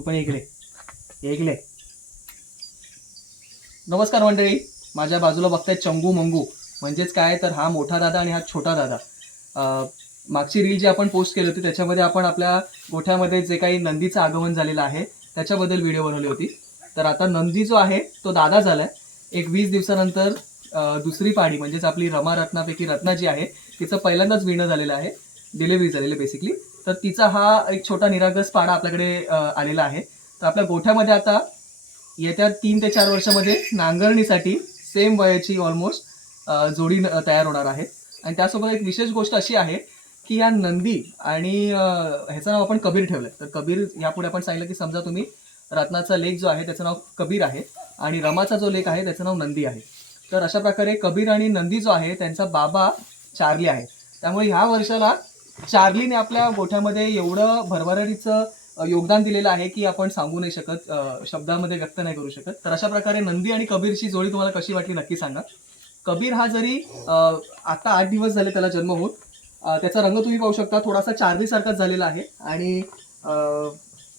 तू पण इकडे इकडे. नमस्कार मंडळी, माझ्या बाजूला बघताय चंगू मंगू, म्हणजेच काय तर हा मोठा दादा आणि हा छोटा दादा. मागची रील जी आपण पोस्ट केली होती त्याच्यामध्ये आपण आपल्या गोठ्यामध्ये जे काही नंदीचं आगमन झालेलं आहे त्याच्याबद्दल व्हिडिओ बनवली होती. तर आता नंदी जो आहे तो दादा झालाय. एक 20 दिवसानंतर दुसरी पाडी म्हणजेच आपली रमा रत्नापैकी रत्ना जी आहे तिचं पहिल्यांदाच विणं झालेलं आहे, डिलिव्हरी झालेली बेसिकली. तर तिचा हा एक छोटा निरागस पाडा आपल्याकडे आलेला आहे. तर आपल्या गोठ्यामध्ये आता येत्या 3 ते 4 वर्षामध्ये नांगरणीसाठी सेम वयाची ऑलमोस्ट जोडी तयार होणार आहे. आणि त्यासोबत एक विशेष गोष्ट अशी आहे की या नंदी आणि ह्याचं नाव आपण कबीर ठेवलंय. तर कबीर यापुढे आपण सांगितलं की समजा तुम्ही रत्नाचा लेक जो आहे त्याचं नाव कबीर आहे आणि रमाचा जो लेक आहे त्याचं नाव नंदी आहे. तर अशा प्रकारे कबीर आणि नंदी जो आहे त्यांचा बाबा चार्ली आहे. त्यामुळे ह्या वर्षाला चार्लीने आपल्या गोठ्यामध्ये एवढं भरभराटीचं योगदान दिलेलं आहे की आपण सांगू नाही शकत, शब्दामध्ये व्यक्त नाही करू शकत. तर अशा प्रकारे नंदी आणि कबीरची जोडी तुम्हाला कशी वाटली नक्की सांगा. कबीर हा जरी आता 8 दिवस झाले त्याला जन्म होऊन, त्याचा रंग तुम्ही पाहू शकता थोडासा चार्ली सारखाच झालेला आहे. आणि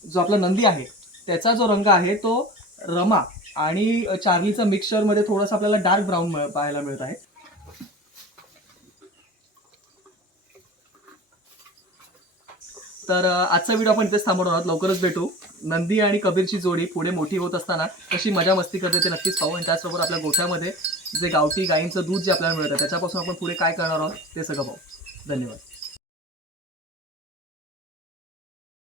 जो आपला नंदी आहे त्याचा जो रंग आहे तो रमा आणि चार्लीचा मिक्सचरमध्ये थोडासा आपल्याला डार्क ब्राऊन पाहायला मिळत आहे. तर आजचा व्हिडिओ आपण इथेच थांबवणार आहोत. लवकरच भेटू. नंदी आणि कबीरची जोडी पुढे मोठी होत असताना कशी मजा मस्ती करते ते नक्कीच पाहू. आणि त्याचबरोबर आपल्या गोठ्यामध्ये जे गावठी गायींचं दूध जे आपल्याला मिळतं त्याच्यापासून आपण पुढे काय करणार आहोत ते सगळं पाहू. धन्यवाद.